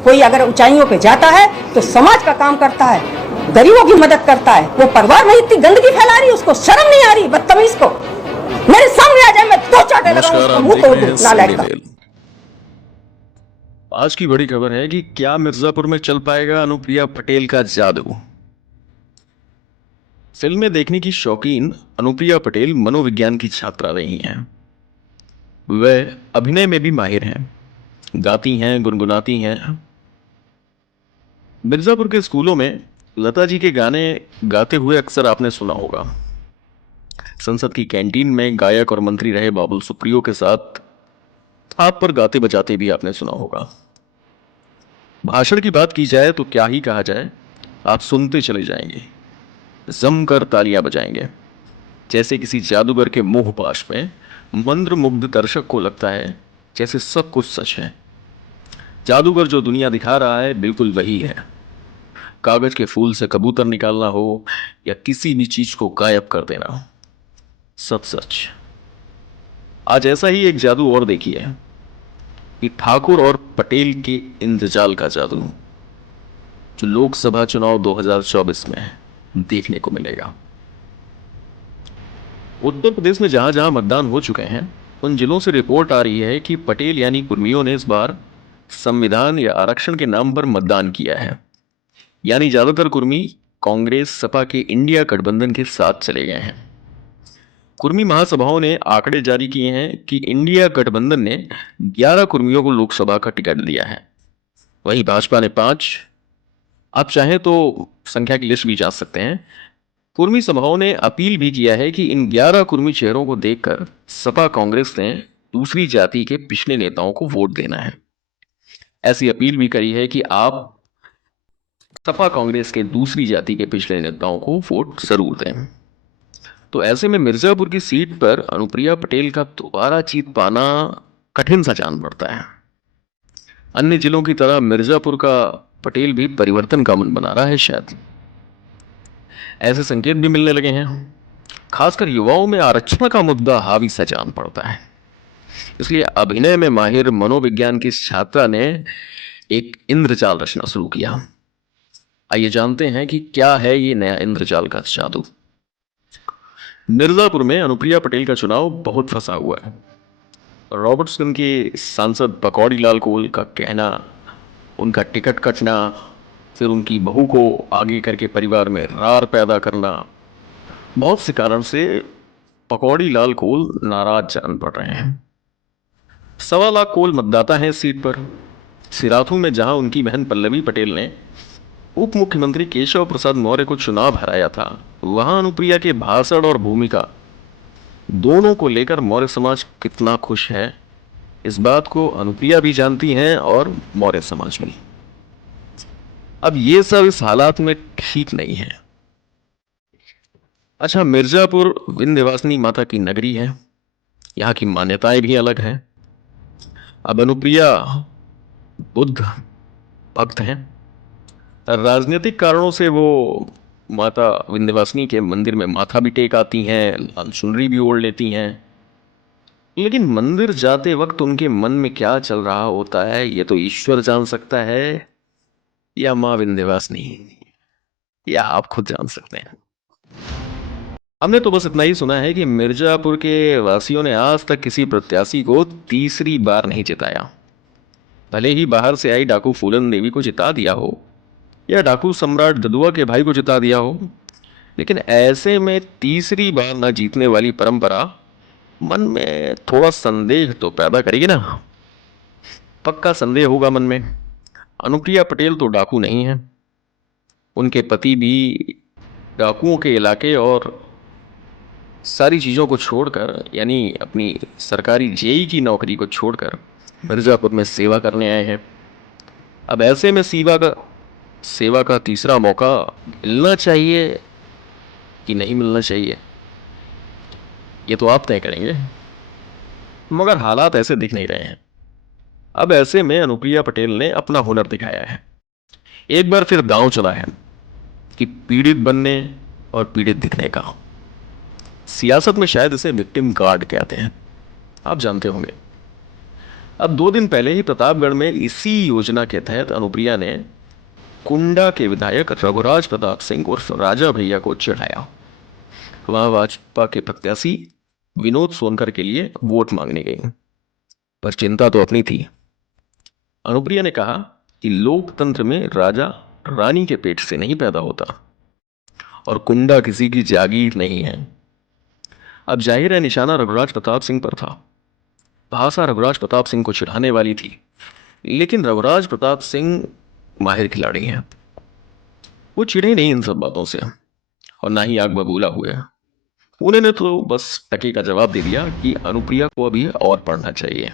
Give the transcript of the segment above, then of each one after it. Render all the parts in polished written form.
कोई अगर ऊंचाइयों पे जाता है तो समाज का काम करता है, गरीबों की मदद करता है। वो परिवार में इतनी गंदगी फैला रही, उसको शर्म नहीं आ रही, बदतमीज को। मेरे सामने आ जाए, मैं दो चाटे लगाऊं, उसका मुंह तोड़ दूं नालायक का। आज की बड़ी खबर है कि क्या मिर्जापुर में चल पाएगा अनुप्रिया पटेल का जादू। फिल्में देखने की शौकीन अनुप्रिया पटेल मनोविज्ञान की छात्रा रही हैं। वह अभिनय में भी माहिर हैं, गाती हैं, गुनगुनाती हैं। मिर्जापुर के स्कूलों में लता जी के गाने गाते हुए अक्सर आपने सुना होगा। संसद की कैंटीन में गायक और मंत्री रहे बाबुल सुप्रियो के साथ थाप पर गाते बजाते भी आपने सुना होगा। भाषण की बात की जाए तो क्या ही कहा जाए, आप सुनते चले जाएंगे, जमकर तालियां बजाएंगे। जैसे किसी जादूगर के मोह पाश में मंत्र मुग्ध दर्शक को लगता है जैसे सब कुछ सच है। जादूगर जो दुनिया दिखा रहा है बिल्कुल वही है। कागज के फूल से कबूतर निकालना हो या किसी भी चीज को गायब कर देना, सब सच। आज ऐसा ही एक जादू और देखिए कि ठाकुर और पटेल के इंद्रजाल का जादू, जो लोकसभा चुनाव 2024 में देखने को मिलेगा। उत्तर प्रदेश में जहां जहां मतदान हो चुके हैं उन जिलों से रिपोर्ट आ रही है कि पटेल यानी कुर्मियों ने इस बार संविधान या आरक्षण के नाम पर मतदान किया है। यानी ज्यादातर कुर्मी कांग्रेस सपा के इंडिया गठबंधन के साथ चले गए हैं। कुर्मी महासभाओं ने आंकड़े जारी किए हैं कि इंडिया गठबंधन ने 11 कुर्मियों को लोकसभा का टिकट दिया है, वहीं भाजपा ने 5। आप चाहें तो संख्या की लिस्ट भी जा सकते हैं। कुर्मी सभाओं ने अपील भी किया है कि इन 11 कुर्मी चेहरों को देखकर सपा कांग्रेस ने दूसरी जाति के पिछले नेताओं को वोट देना है। ऐसी अपील भी करी है कि आप सपा कांग्रेस के दूसरी जाति के पिछले नेताओं को वोट जरूर दें। तो ऐसे में मिर्जापुर की सीट पर अनुप्रिया पटेल का दोबारा जीत पाना कठिन सा जान पड़ता है। अन्य जिलों की तरह मिर्जापुर का पटेल भी परिवर्तन का मन बना रहा है शायद, ऐसे संकेत भी मिलने लगे हैं। खासकर युवाओं में आरक्षण का मुद्दा हावी सा जान पड़ता है। इसलिए अभिनय में माहिर मनोविज्ञान की छात्रा ने एक इंद्रजाल रचना शुरू किया। आइए जानते हैं कि क्या है ये नया इंद्रजाल का जादू। मिर्जापुर में अनुप्रिया पटेल का चुनाव बहुत फंसा हुआ है। रॉबर्ट्सगंज के सांसद पकौड़ी लाल कोल का कहना, उनका टिकट कटना, फिर उनकी बहू को आगे करके परिवार में रार पैदा करना, बहुत से कारण से पकौड़ी लाल कोल नाराज जान पड़ रहे हैं। 1.25 लाख कोल मतदाता हैं इस सीट पर। सिराथू में जहां उनकी बहन पल्लवी पटेल ने उप मुख्यमंत्री केशव प्रसाद मौर्य को चुनाव हराया था, वहां अनुप्रिया के भाषण और भूमिका दोनों को लेकर मौर्य समाज कितना खुश है, इस बात को अनुप्रिया भी जानती हैं और मौर्य समाज भी। अब ये सब इस हालात में ठीक नहीं है। अच्छा, मिर्जापुर विंध्यवासिनी माता की नगरी है, यहाँ की मान्यताएं भी अलग हैं। अब अनुप्रिया बुद्ध भक्त हैं। राजनीतिक कारणों से वो माता विंध्यवासिनी के मंदिर में माथा भी टेक आती हैं, लाल चुनरी भी ओढ़ लेती हैं। लेकिन मंदिर जाते वक्त उनके मन में क्या चल रहा होता है ये तो ईश्वर जान सकता है, या माँ विंध्यवासिनी, या आप खुद जान सकते हैं। हमने तो बस इतना ही सुना है कि मिर्जापुर के वासियों ने आज तक किसी प्रत्याशी को तीसरी बार नहीं जिताया। भले ही बाहर से आई डाकू फूलन देवी को जिता दिया हो या डाकू सम्राट ददुआ के भाई को जिता दिया हो, लेकिन ऐसे में तीसरी बार न जीतने वाली परंपरा मन में थोड़ा संदेह तो पैदा करेगी ना। पक्का संदेह होगा मन में। अनुप्रिया पटेल तो डाकू नहीं है, उनके पति भी डाकुओं के इलाके और सारी चीज़ों को छोड़कर, यानी अपनी सरकारी जेई की नौकरी को छोड़कर मिर्जापुर में सेवा करने आए हैं। अब ऐसे में सेवा का तीसरा मौका मिलना चाहिए कि नहीं मिलना चाहिए, ये तो आप तय करेंगे, मगर हालात ऐसे दिख नहीं रहे हैं। अब ऐसे में अनुप्रिया पटेल ने अपना हुनर दिखाया है, एक बार फिर दांव चला है कि पीड़ित बनने और पीड़ित दिखने का। सियासत में शायद इसे विक्टिम कार्ड कहते हैं, आप जानते होंगे। अब 2 दिन पहले ही प्रतापगढ़ में इसी योजना के तहत अनुप्रिया ने कुंडा के विधायक रघुराज प्रताप सिंह उर्फ राजा भैया को चिढ़ाया। वहां भाजपा के प्रत्याशी विनोद सोनकर के लिए वोट मांगने गई, पर चिंता तो अपनी थी। अनुप्रिया ने कहा कि लोकतंत्र में राजा रानी के पेट से नहीं पैदा होता और कुंडा किसी की जागीर नहीं है। अब जाहिर है निशाना रघुराज प्रताप सिंह पर था। भाषा रघुराज प्रताप सिंह को चिढ़ाने वाली थी, लेकिन रघुराज प्रताप सिंह माहिर खिलाड़ी हैं। वो चिढ़े नहीं इन सब बातों से और ना ही आग बबूला हुए। उन्होंने तो बस टके का जवाब दे दिया कि अनुप्रिया को अभी और पढ़ना चाहिए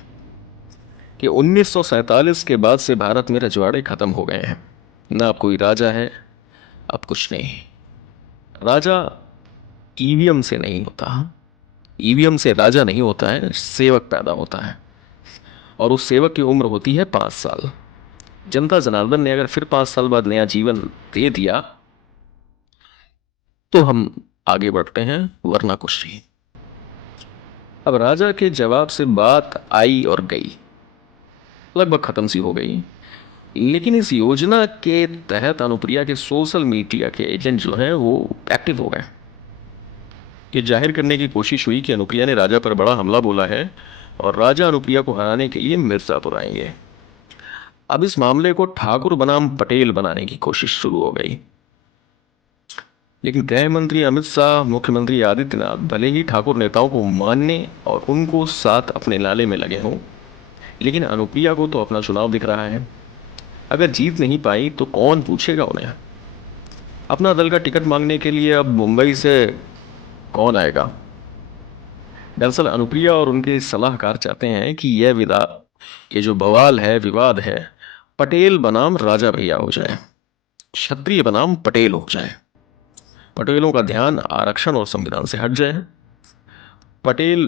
कि 1947 के बाद से भारत में रजवाड़े खत्म हो गए हैं। ना अब कोई राजा है, अब कुछ नहीं। राजा ईवीएम से नहीं होता, ईवीएम से राजा नहीं होता है, सेवक पैदा होता है और उस सेवक की उम्र होती है 5 साल। जनता जनार्दन ने अगर फिर 5 साल बाद नया जीवन दे दिया तो हम आगे बढ़ते हैं, वरना कुछ नहीं। अब राजा के जवाब से बात आई और गई, लगभग खत्म सी हो गई। लेकिन इस योजना के तहत अनुप्रिया के सोशल मीडिया के एजेंट जो हैं वो एक्टिव हो गए। ये जाहिर करने की कोशिश हुई कि अनुप्रिया ने राजा पर बड़ा हमला बोला है और राजा अनुप्रिया को हराने के लिए मिर्जापुर आएंगे। अब इस मामले को ठाकुर बनाम पटेल बनाने की कोशिश शुरू हो गई। लेकिन गृह मंत्री अमित शाह, मुख्यमंत्री आदित्यनाथ भले ही ठाकुर नेताओं को मानने और उनको साथ अपने नाले में लगे हों, लेकिन अनुप्रिया को तो अपना चुनाव दिख रहा है। अगर जीत नहीं पाई तो कौन पूछेगा उन्हें? अपना दल का टिकट मांगने के लिए अब मुंबई से कौन आएगा? दरअसल अनुप्रिया और उनके सलाहकार चाहते हैं कि ये जो बवाल है, विवाद है, पटेल बनाम राजा भैया हो जाए, क्षत्रिय बनाम पटेल हो जाए। पटेलों का ध्यान आरक्षण और संविधान से हट जाए। पटेल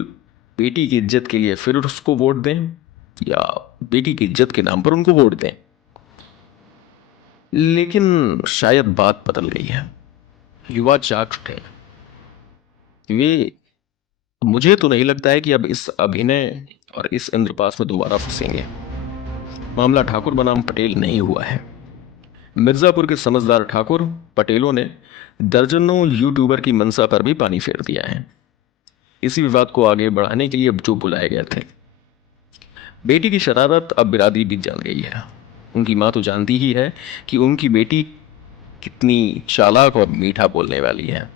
बेटी की इज्जत के लिए फिर उसको वोट दें या बेटी की इज्जत के नाम पर उनको वोट दें। लेकिन शायद बात बदल गई है, युवा जाग उठे हैं। वे, मुझे तो नहीं लगता है कि अब इस अभिनय और इस इंद्रपास में दोबारा फंसेंगे। मामला ठाकुर बनाम पटेल नहीं हुआ है। मिर्जापुर के समझदार ठाकुर पटेलों ने दर्जनों यूट्यूबर की मंशा पर भी पानी फेर दिया है। इसी विवाद को आगे बढ़ाने के लिए अब जो बुलाए गए थे। बेटी की शरारत अब बिरादरी भी जान गई है। उनकी माँ तो जानती ही है कि उनकी बेटी कितनी चालाक और मीठा बोलने वाली है।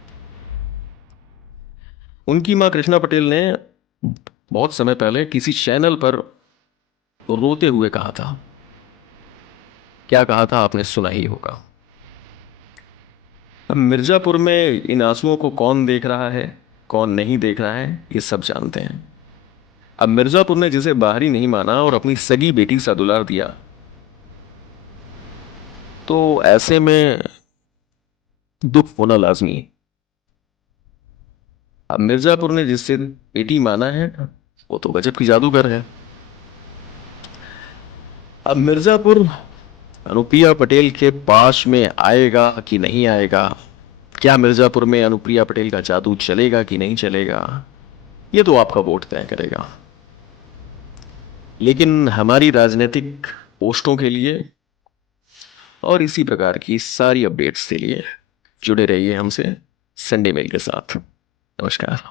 उनकी माँ कृष्णा पटेल ने बहुत समय पहले किसी चैनल पर रोते हुए कहा था, क्या कहा था आपने सुना ही होगा। अब मिर्जापुर में इन आंसुओं को कौन देख रहा है, कौन नहीं देख रहा है, ये सब जानते हैं। अब मिर्जापुर ने जिसे बाहरी नहीं माना और अपनी सगी बेटी सा दुलार दिया, तो ऐसे में दुख होना लाजमी है। अब मिर्जापुर ने जिससे बेटी माना है वो तो गजब की जादूगर है। अब मिर्जापुर अनुप्रिया पटेल के पास में आएगा कि नहीं आएगा, क्या मिर्जापुर में अनुप्रिया पटेल का जादू चलेगा कि नहीं चलेगा, ये तो आपका वोट तय करेगा। लेकिन हमारी राजनीतिक पोस्टों के लिए और इसी प्रकार की सारी अपडेट्स के लिए जुड़े रहिए हमसे संडे मेल के साथ। नमस्कार।